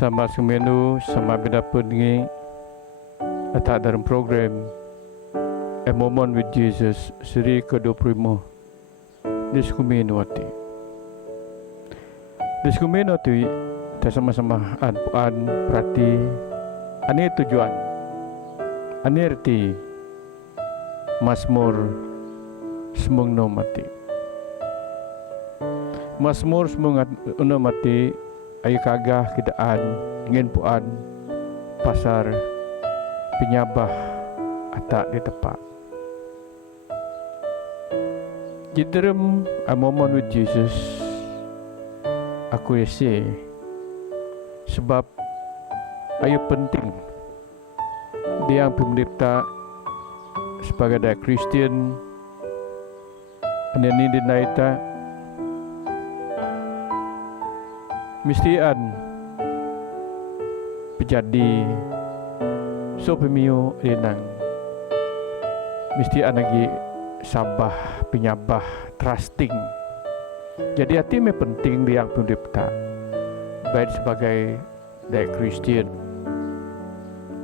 sama sumenu sama beda pengi atau dalam program A Moment with Jesus seri ke-25 di sumenu ati. Di sumenu ati kita sama-sama an perhati ani tujuan ani arti Mazmur semung no mati. Mazmur semung no mati ay kagah kidaan ngin puan pasar penyabah atak di tepat. Jiderem A Moment with Jesus aku yasi sebab ayo penting dia yang pemerintah sebagai daya Kristian ini dinaita mistian menjadi so pemiu renang mistian lagi sabah penyabah trusting jadi hati me penting dia yang pemerintah baik sebagai daya Kristian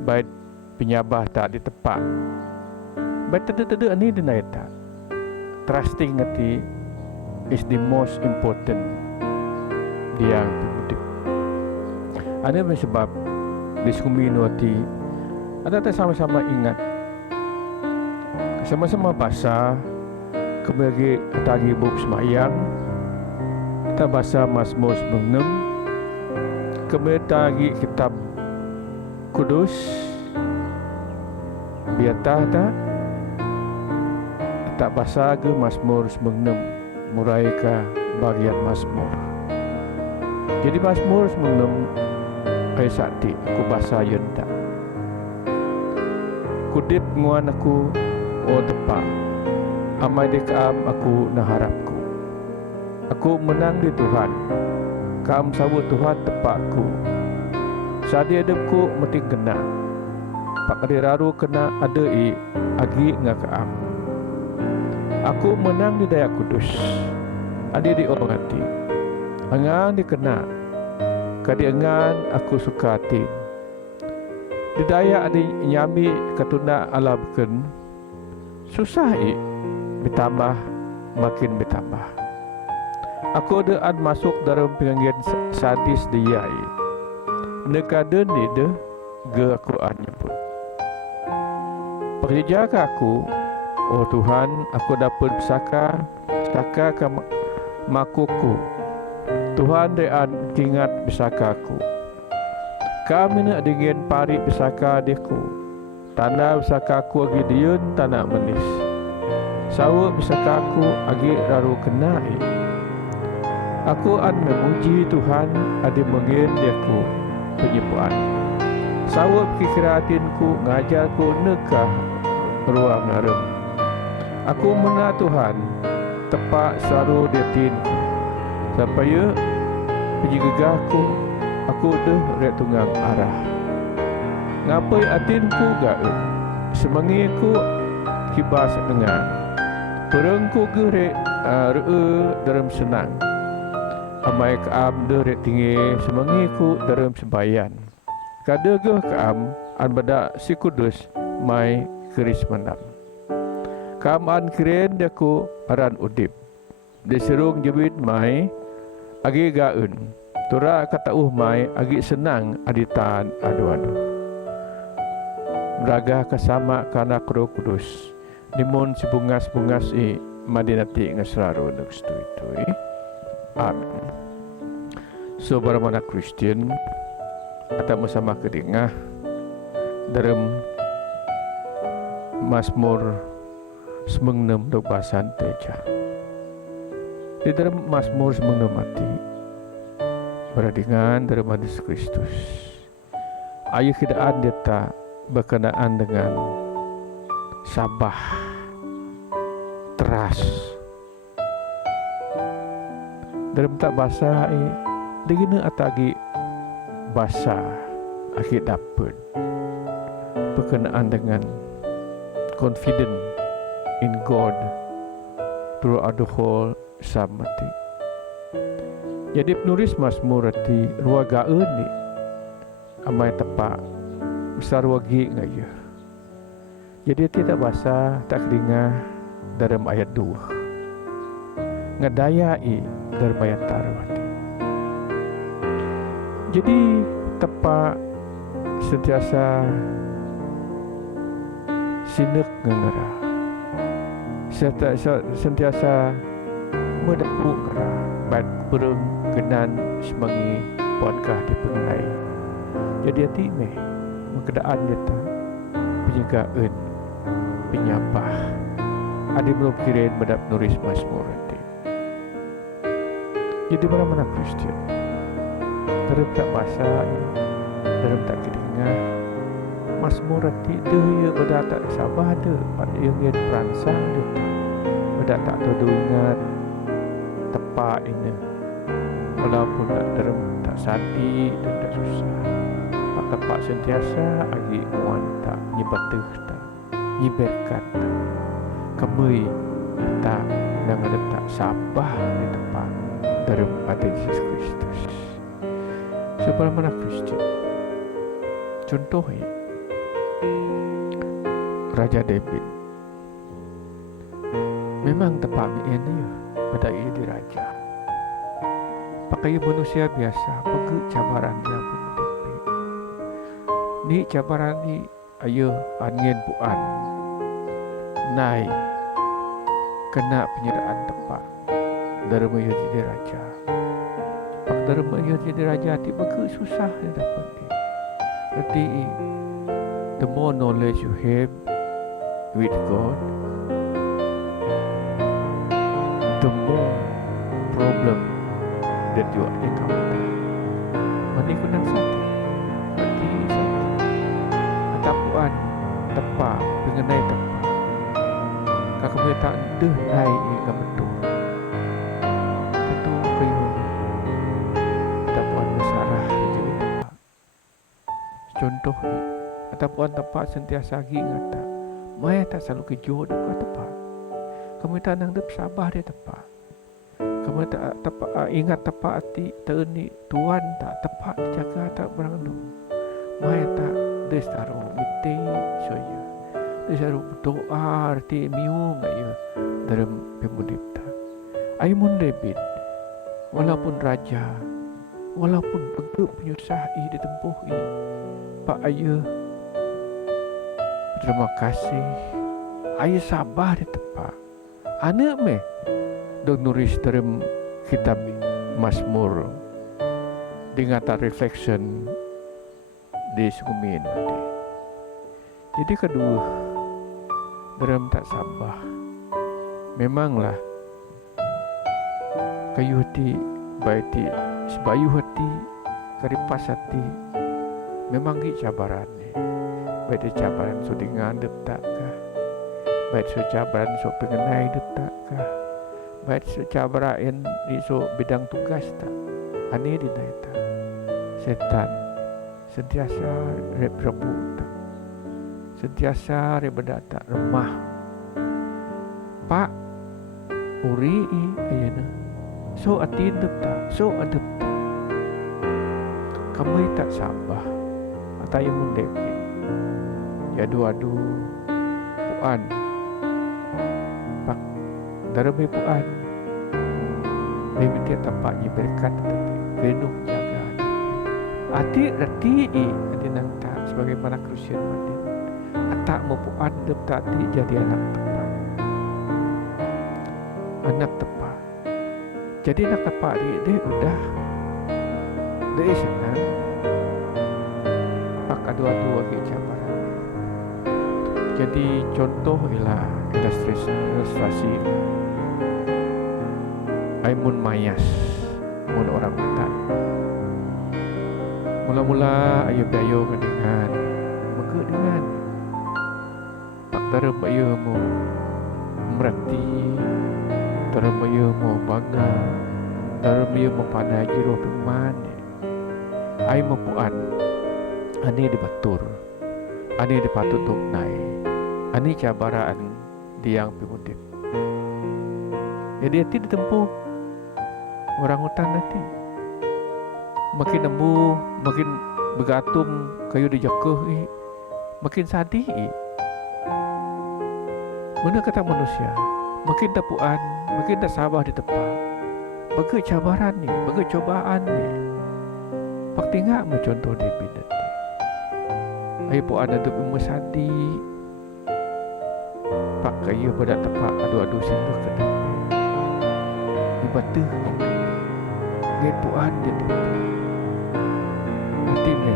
baik penyabah tak ditepak baik tidak ini dinaita trusting hati is the most important dia yang penting. Ada sebab di community ada kita sama-sama ingat sama-sama bahasa kebagi tagi buk semayang kita bahasa Mazmur 96 kemudian tagi kitab kudus biata tak bahasa ke Mazmur 96 murai ke bagian Mazmur. Jadi Mazmur 96 ay sakti aku bahasa yenta. Kudip nguan aku o tepa. Amai dekaam aku naharapku. Aku menang di Tuhan. Kaam sawut Tuhan tepakku. Sadi adepku mati kena. Pak adiraru kena ada agi ngakaam. Aku menang di daya kudus. Adi di orang hati. Angan dikena kadi angan aku suka hati didaya adi nyami katuna alabken susah bertambah makin bertambah aku dean masuk dalam penganggian sadis dia nekade ni de ge aku anyebut perjaga aku oh Tuhan aku dapat saka ke makuku Tuhan rean kingat bisaka aku. Kami nak dengan pari bisaka adikku. Tanah bisaka aku agi diun tanah manis. Sawa bisaka aku agi raru kenai. Aku an memuji Tuhan adi mengen diaku penyepuan. Sawa pikiratinku ngajarku nekah ruang arem. Aku mena Tuhan tepak saru detinku. Supaya penjegahku aku dah rek tunggang arah. Ngapai atinku gaun semangiku kibas dengan perengku gerek dalam senang. Amai kaam dah rek tinggi semangiku dalam sembayan. Kada geh kaam an bada si kudus mai keris mandam. Kaam an keren daku aran udip. Diserung jebit mai agi gaun tura kata mai agi senang aditan adu-adu beraga kasama kana Roh Kudus nimun si bungas-bungas madinati ngasraru nuk stu amin. So baramana Kristen atau sama kedingah dalam Mazmur 96 dok bahasan teja di dalam Mazmur 96 mati beradingan dalam Yesus Kristus. Ayo kidaan deta berkenaan dengan sabah teras dalam tak bahasa degina atagi bahasa akhir dapat berkenaan dengan confident in God throughout the whole samati. Jadi penulis Mazmur ati ruaga ni amai tepak besar wagi ngaya. Jadi tidak bahasa tak kedengar dalam ayat 2. Ngedayai dalam ayat tarwati. Jadi tepak sentiasa sinek ngengera. Sentiasa medepu ngera. Baik perung genan semangi puankah dipengenai. Jadi hati meh mengadaan dia tak penjagaan penyapah ada belum kirain medap nuris Mazmur nanti. Jadi mana-mana Kristian dalam tak bahasa dalam tak kedengar Mazmur nanti dia beda tak sabar ada pada yang dia peransang dia beda tak tahu ingat tepat ini walaupun tak dalam tak sadi dan tak susah pak tepat sentiasa agi muan tak nyebatuh tak nyiberkan tak kemui tak yang ada tak sabar di tempat dalam ada Yesus Kristus. Sebab mana Kristian contohnya Raja David memang tepat ini ya pada ia di raja pakai manusia biasa pergi cabaran dia pun David ni cabaran ni ayo angin puan naik kena penyeraan tepat dari ia jadi raja pak dari ia jadi raja tiba ke susah dia dapat ni berarti the more knowledge you have with God the more problem that you encounter. Mani kunang satu berarti satu atapuan tepat mengenai tepat kakak tak deh naik ke betul betul kayu atapuan besarah jadi tepat contoh ni atapuan tepat sentiasa lagi ngata maya tak selalu kejo dekat tepat kamu tak nang dep sabar dia tepat kamu tak tepat ingat tepat hati terni tuan tak tepat jaga tak berangdung maya tak destaro mite soya destaro doa arti miu ngaya dalam pemudipta aimun David walaupun raja walaupun begep penyusahi ditempuhi pak ayah terima kasih ayah sabar di tempat anak meh dok nulis dalam kitab Mazmur dengan reflection di sukumin nanti. Jadi kedua dalam tak sabar memanglah kayu hati baiti sebayu hati karipas hati memang ki cabaran ni baik cabaran so dengan dep tak kah baik so cabaran so pengenai dep tak kah baik cabaran iso bidang tugas tak ani di daita setan sentiasa reprebu tak sentiasa rebeda tak lemah pak uri ayana so atindep tak so adep tak kamu tak sabar atayo mundep ya adu puan pak darami puan David dia tampaknya berkat tetapi penuh jaga hati hati nang tak sebagaimana Kristian Madin atak mempuan dep tadi jadi anak tepat jadi anak tepat dia udah dia senang pak adu-adu ke cabaran jadi contoh ialah ilustrasi Aimun Mayas mun orang hutan mula-mula ayo dayo dengan maka dengan pak darem ayo mo merati darem ayo mo bangga darem ayo mo panai jiro peman ai mo puan ani dibatur ani dipatut dok nai ani cabaran diang pimudip jadi hati ditempuh orang hutan nanti makin nembuh makin bergantung kayu di jakeuh makin sadih mana kata manusia makin tapuan makin tak sabar di tempat bagi cabaran ni bagi cobaan ni pak tinggal contoh di bidang ni ayo puan ada sadih pak kayu pada tempat adu-adu sinduh ke depan ibatu ngai puan di depan hati ni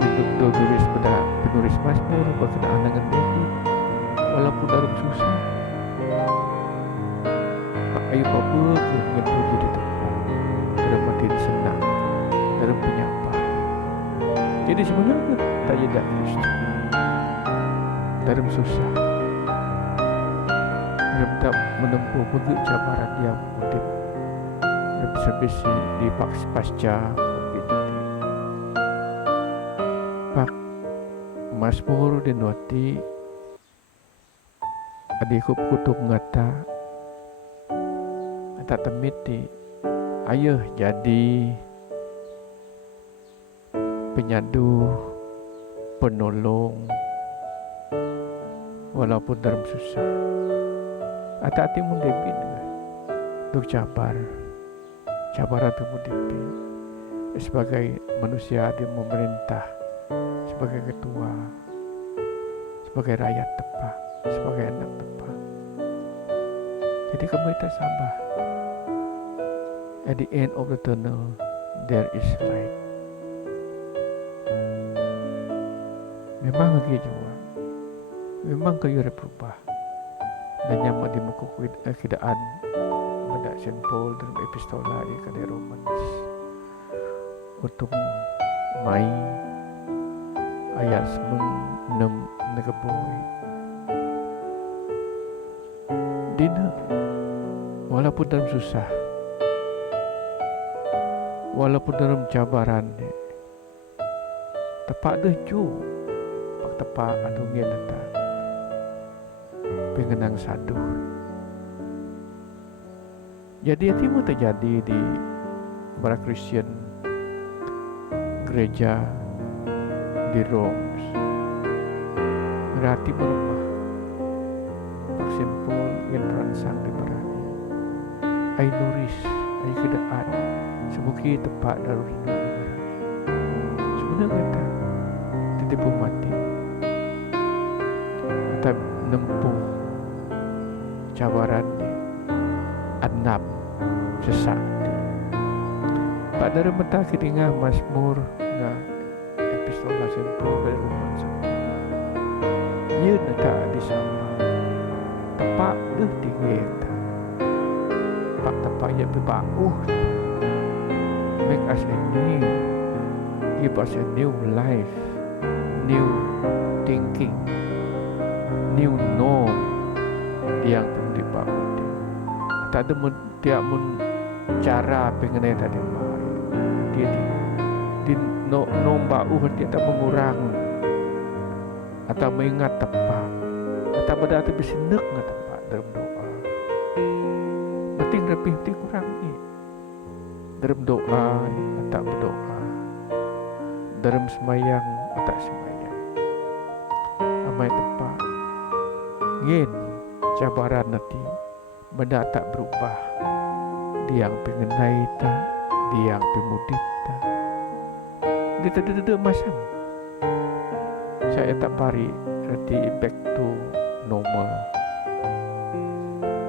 itu tulis pada penulis Mazmur berkenaan dengan David walaupun dalam susah pak ayu apa ke dengan puji di tempat dalam makin senang dalam penyapa jadi sebenarnya tak ada Kristus dalam susah dalam tak menempuh begitu cabaran yang hidup dalam sebesi di pasca COVID pak Mazmur dan Wati adikku kutuk ngata tak temiti ayah jadi penyadu penolong walaupun dalam susah hati-hati mun David untuk cabaran tu mun David sebagai manusia di memerintah sebagai ketua sebagai rakyat tepat sebagai anak tepat jadi kamu kita sabar at the end of the tunnel there is light memang lagi juga memang kayu berubah dan nyaman di muka keadaan pada Saint Paul dalam epistola kepada Romans untuk mai ayat 6 negaboi dina walaupun dalam susah walaupun dalam cabaran tepat deh ju pak tepat adungnya nata pengenang saduh jadi itu terjadi di para Kristen gereja di Rome berarti merumah pak simpul yang perangsang di berani ai nuris ai kedaan semuki tepat dalam hidup di berani sebenarnya kata titipu mati kata nempuh cabaran ni adnab sesak pak dari mentah kedingah Mazmur na epistola Saint-Paul dari Romans ia tak disapa tepat deh tinggi pak tepat ia berbau make us new give us a new life new thinking new norm yang penting pak tak ada tiap cara pengenai tadi dia di nombak dia tak mengurang atau mengingat tepat atau pada hati bersendak dengan tepat dalam doa penting lebih penting kurang ni dalam doa atau berdoa dalam semayang atau semayang amai tepat ngin cabaran nanti benda tak berubah dia yang pengenai tak dia yang pemudip tak dia tak ada macam saya tak pari nanti back to normal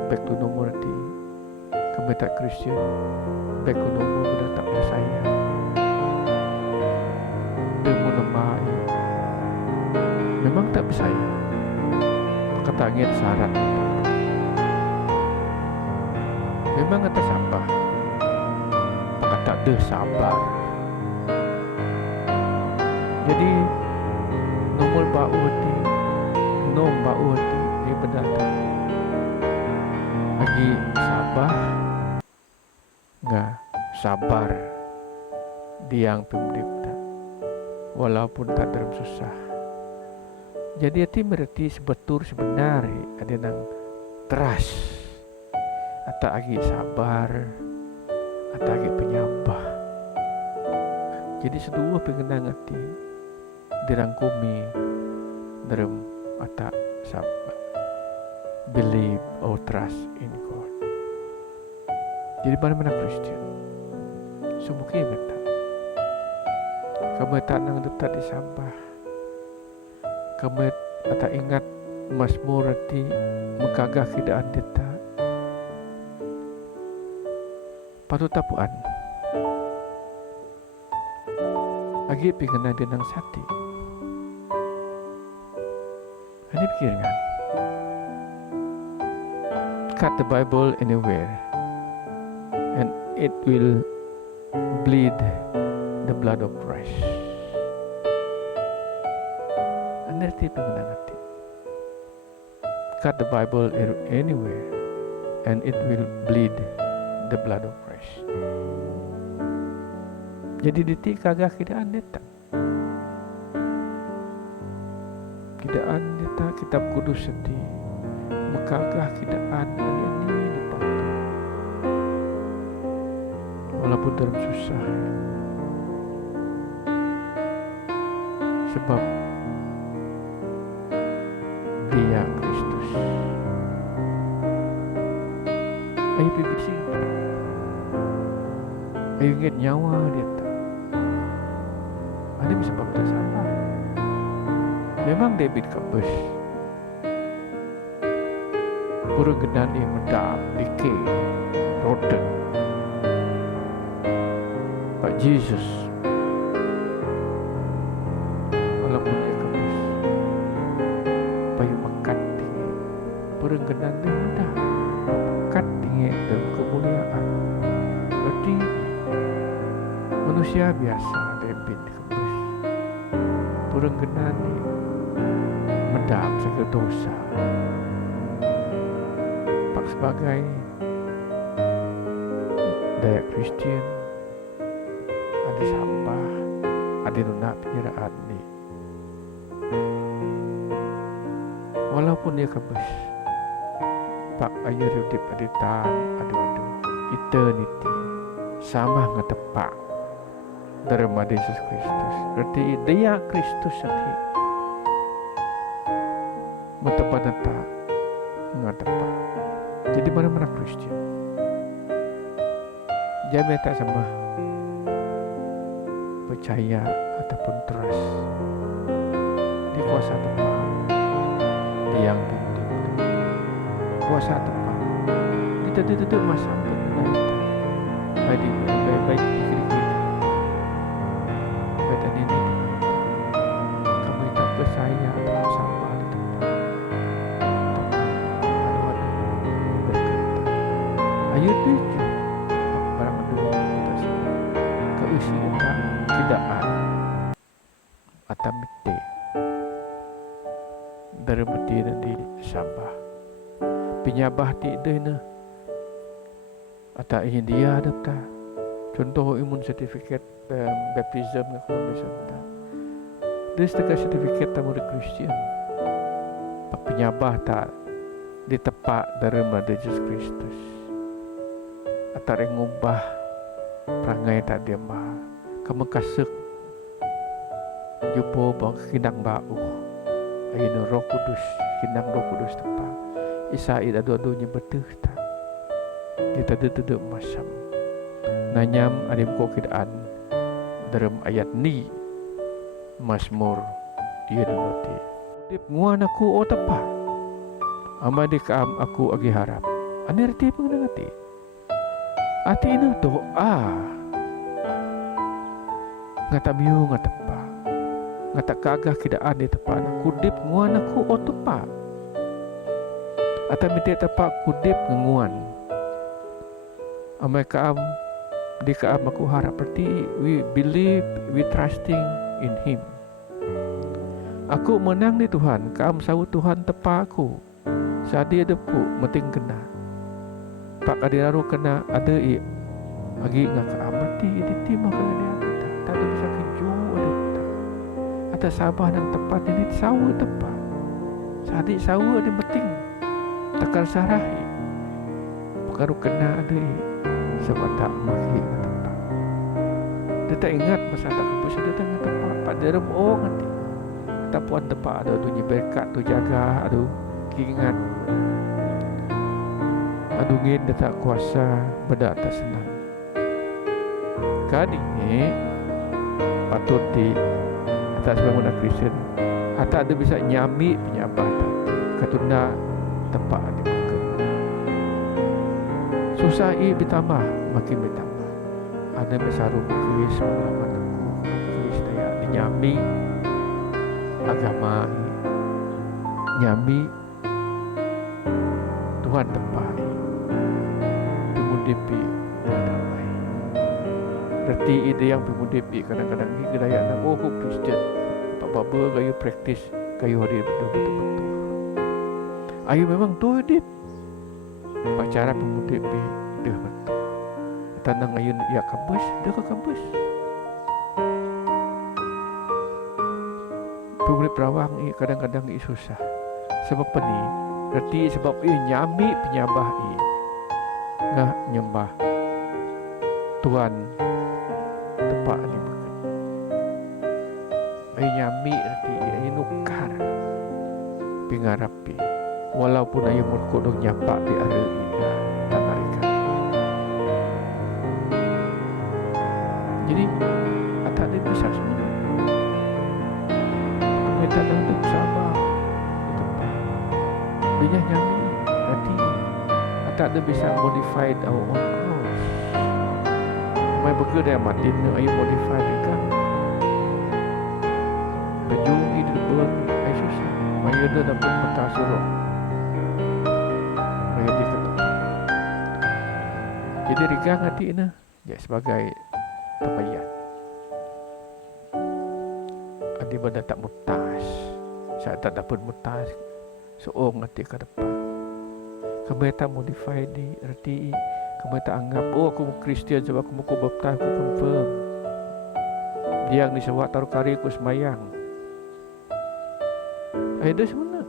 nanti kami tak Kristian back to normal benda tak bersayang demu lemah memang tak bersayang kata angin syarat memang kata sabar kata deh sabar jadi nomor bau hati nom bau hati dia berdatang lagi sabar enggak sabar dia yang pemerintah walaupun tak dalam susah jadi itu berarti sebetul sebenarnya ada yang trust atau lagi sabar atau lagi penyambah Jadi sedua pengenang hati dirangkumi dalam ata sabda believe or trust in God. Jadi mana-mana Kristen sumuki meta kamu tak nang tetap disambah kamu tak ingat Mazmur hati megagah kidaan deta patut tapuan lagi pengenang binang sati. Ini pikiran cut the Bible anywhere and it will bleed the blood of Christ. Anerti pengenang hati. Cut the Bible anywhere and it will bleed the blood of Christ. Jadi diti kagak kidaan deta. Kidaan deta kitab kudus seti. Mekagah kidaan ini dipantu. Walaupun dalam susah. Sebab Dia Kristus. Ayo bibisi. Ayo ingat nyawa dia. Ada bisa bangsa sabar. Memang David kabus. Pura gedan yang mendap, decay, rotten. But Jesus, walaupun dia kabus, payu makat tinggi. Pura gedan dia mendap, makat tinggi dalam kemuliaan. Berarti manusia biasa David kabus. Pura gedan dia mendap segala dosa. Sebagai daya Kristen ada sampah ada nuna penyeraan ni walaupun dia kabus pak ayo hidup aditan adu eternity sama ngetepak daripada Yesus Kristus. Berarti dia Kristus sendiri mentepat tak ngetepak. Jadi mana-mana Kristen jangan tak sama percaya ataupun trust di kuasa Tuhan yang pintu kuasa Tuhan kita tutup masa baik-baik pikir kita badan ini kamu tak percaya atau sama di tempat ayo tuju barang dua kita semua keusiaan kidaan atau mite dari berdiri di Sabah penyabah di dena atau India ada tak contoh imun sertifikat baptism ngaku besanta dia setengah sertifikat tamu di Kristen penyabah tak ditepak dari Yesus Kristus atau yang ngubah perangai tak dia mah kamu kasih jupo bang kinang bau ayun Roh Kudus kinang Roh Kudus tepat Isaid adu-adunya betul tak kita duduk masam nanyam adim ko kidaan dalam ayat ni Mazmur dia noti dip nguan aku o tepat ama dikam aku agi harap anerti pengenangati ati ina doa ngata biu ngata pa ngata kagah kidaan di tepat kudip nguan aku o tepat ata mite tepat kudip nguan amai kaam di kaam aku harap berarti we believe we trusting in him aku menang di Tuhan kaam sawu Tuhan tepat aku sadi adepku meting kena pak adiraru kena ada i agi ngaka amati di maka dia tak ada bisa keju ada atau sabah dan tepat ini sawu tepat sadi sawu ada meting takar sarahi pakaru kena ada i sebab tak maki tepat Dia tak ingat masa tak kebus, dia tak ingat tempat. Pak dia remuk nanti. Ataupun tempat ada tu berkat tu jaga, ada keingat. Ada ngin dia tak kuasa, benda tak senang. Kali ni patut di atas bangunan Kristian, atau ada bisa nyami penyabah tadi. Katuna tempat ada pegang. Susah bertambah, makin bertambah. Ada besaru keris, pengalaman aku, keris daya dinyami agama ini, nyami Tuhan tempat pemudipi dan damai. Berarti ide yang pemudipi kadang-kadang ini kedaya nak Kristian. Pak Baba kayu praktis kayu dia betul-betul. Ayu memang tu dia pacara pemudipi dia betul. Tanang ayu ya kampus, dia ke kampus. Pemulih perawang ini kadang-kadang ini susah. Sebab apa ni? Berarti sebab ia nyami penyambah ini. Ngah nyembah Tuhan tempat ni bukan. Ia nyami berarti ia nukar pengarapi. Walaupun ia mengkodok nyapak di area ini. Tak narikan. Jadi, tak ada bisa semua. Kita nak untuk sabar di tempat. Dia nyami nanti tak ada bisa modify our own cross. Mai bekerja dia mati ni ayo modify dekat. Baju hidup ber ai susah. Mai ada dapat mentasuruh. Mai di tempat. Jadi rigang hati ni ya sebagai kebayaan. Adi benda tak mutas. Saya tak dapat mutas. Seorang nanti ke depan. Kami tak modify di RTI. Kami tak anggap, aku Kristian sebab aku mau baptis, aku confirm. Dia yang disewak taruh kari aku semayang. Ada sebenarnya.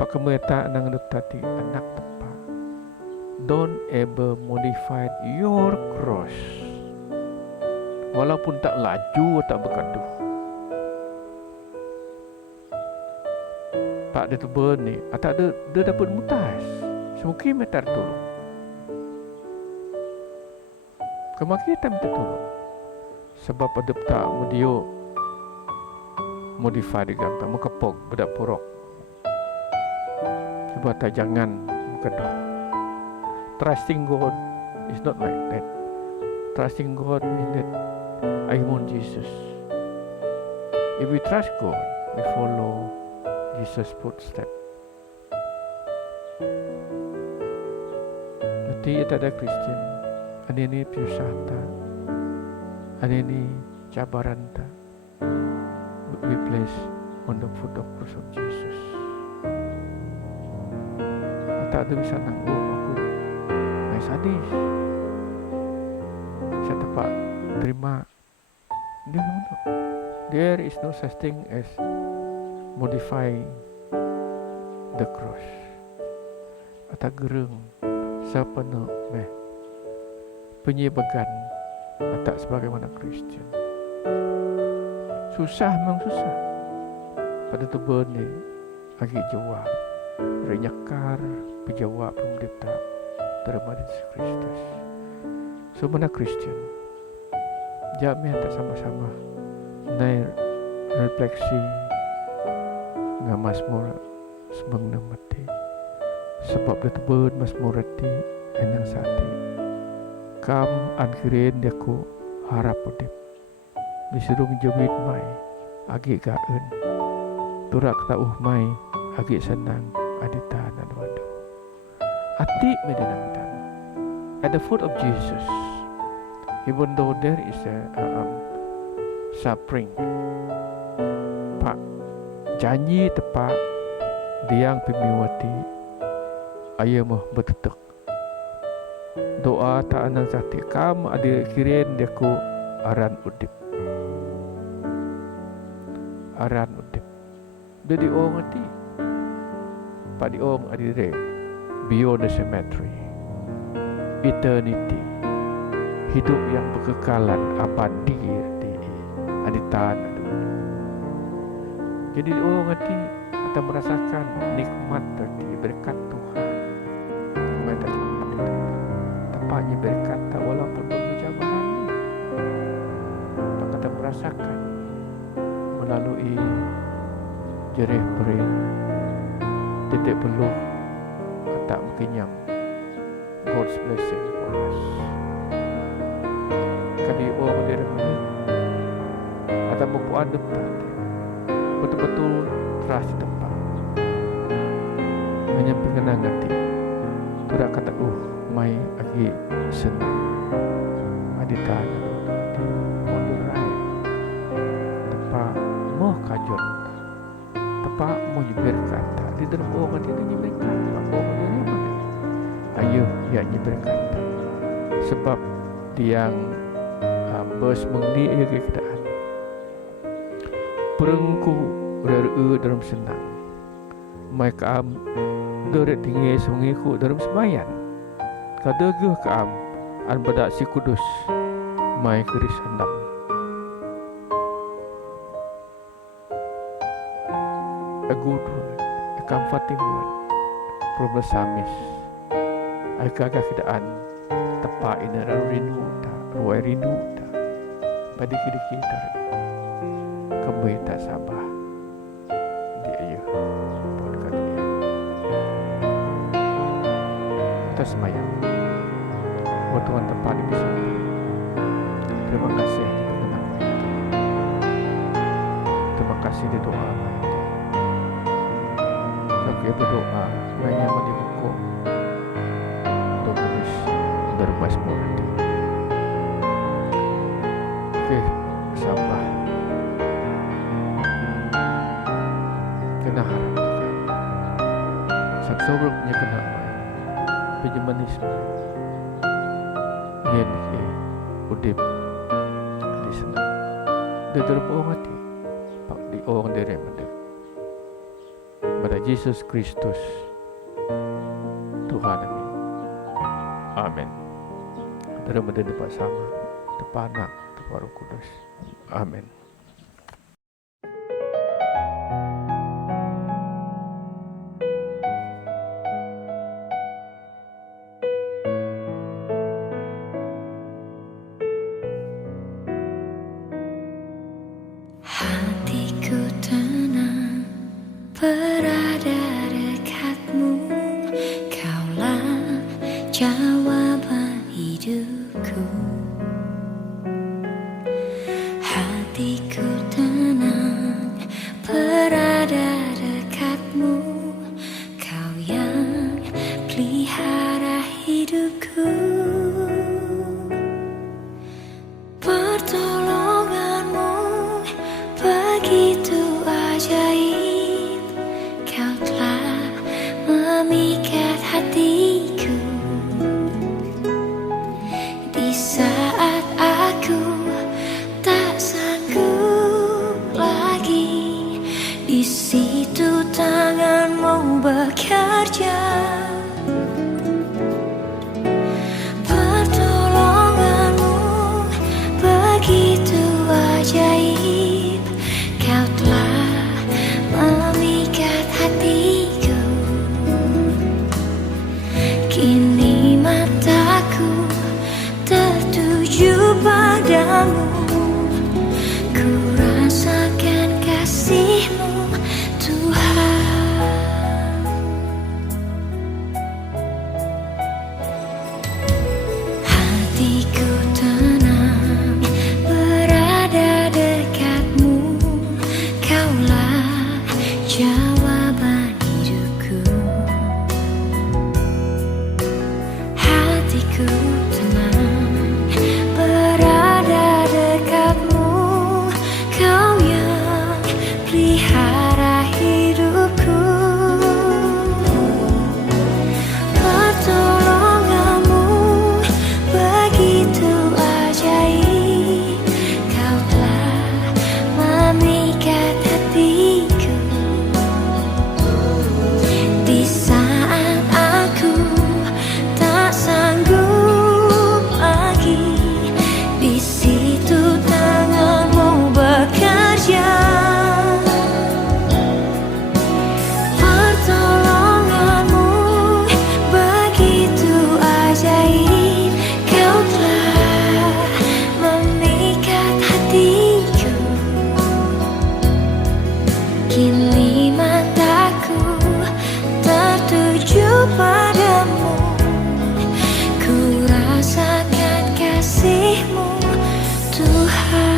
Pak kami tak nang tadi anak tepat. Don't ever modify your cross. Walaupun tak laju tak bergaduh. Pak dia tu ni, atau dia dapat mutas. Semungkin meter tolong. Kemaki kita minta tolong. Sebab ada tak mudio modify di gambar, mengkepok bedak purok. Sebab tak jangan bergaduh. Trusting God is not like that. Trusting God is that I want Jesus. If we trust God, we follow Jesus' footsteps. Jadi tak ada Kristian. Ada ini piusata. Ada ini cabaran tak. We place on the foot of cross of Jesus. Tak ada bisa nanggung aku. Mai sadis. Saya tepat terima. Dia no. There is no such thing as modify the cross. Atau gerung sepenuh penyebagan atau sebagaimana Kristian. Susah memang susah. Pada tu ni agak jawab. Renyakar penjawab pendeta terima Yesus Kristus. So mana Kristian? Jami tak sama-sama naik refleksi ngah Mazmur sebang mati. Sebab dia tebun Mazmur rati enang sati. Kam ankirin dia ku harap udip. Disurung jawit mai agi gaun. Turak tauh mai agi senang adita dan wadu. Ati medanang. At the foot of Jesus, even though there is a suffering, Pak janji tepat diang pemiwati ayah mah betutuk. Doa tak anang sati kam ada kirin dia ku aran udip. Aran udip. Dia diong ati. Pak diong adire beyond the cemetery. Eternity. hidup yang berkekalan abadi di aditan. Jadi orang nanti akan merasakan nikmat tadi, berkat Tuhan. Mereka tempatnya berkat walaupun bercabaran ni, mereka akan merasakan melalui jerih perih, titik peluh, tak mengenyam. God's blessing for us. Kali orang dia mana atau mempunyai tempat betul-betul terasa tempat menyimpan kenangan hati. Tidak kata mai lagi senang adita di mundur raya tempat mau kajon tempat mau berkat di dalam orang itu berkat orang ini mana ayo ya berkat sebab dia yang bos mengdi ayo keadaan perengku rere dalam senang mereka deret tinggi sungiku dalam sembayan kadagah kaam an badak si kudus mai keris andam aguduan akam fatimuan problem samis ai kagak kedaan tepa ina rindu ta ruai rindu ta pada kita kembali tak sabar dia ayo podcast dia kita semayang buat Tuhan tempat di sana. Terima kasih terima kasih di doa saya berdoa nanya mandi buku untuk tulis bermasmur nanti. Oke, sabar kena harap saat sobrangnya kena penjemanisme dia ni udip di sana dia terbuang hati pak di orang dari mana pada Yesus Kristus Tuhan kami. Amin. Terima kasih dapat sama tepat anak tepat Roh Kudus. Amin. Hatiku tenang berada dekatmu, kaulah jawaban hidupku. Hatiku tenang berada dekatmu, kau yang pelihara hidupku. Pertolonganmu begitu ajaib, kau telah memikat hatiku. Di saat aku tak sanggup lagi, di situ tanganmu bekerja. Pertolonganmu begitu ajaib, kau telah memikat hatiku. Kini mataku tertuju padamu, ku rasakan kasih-Mu Tuhan. Tuhan.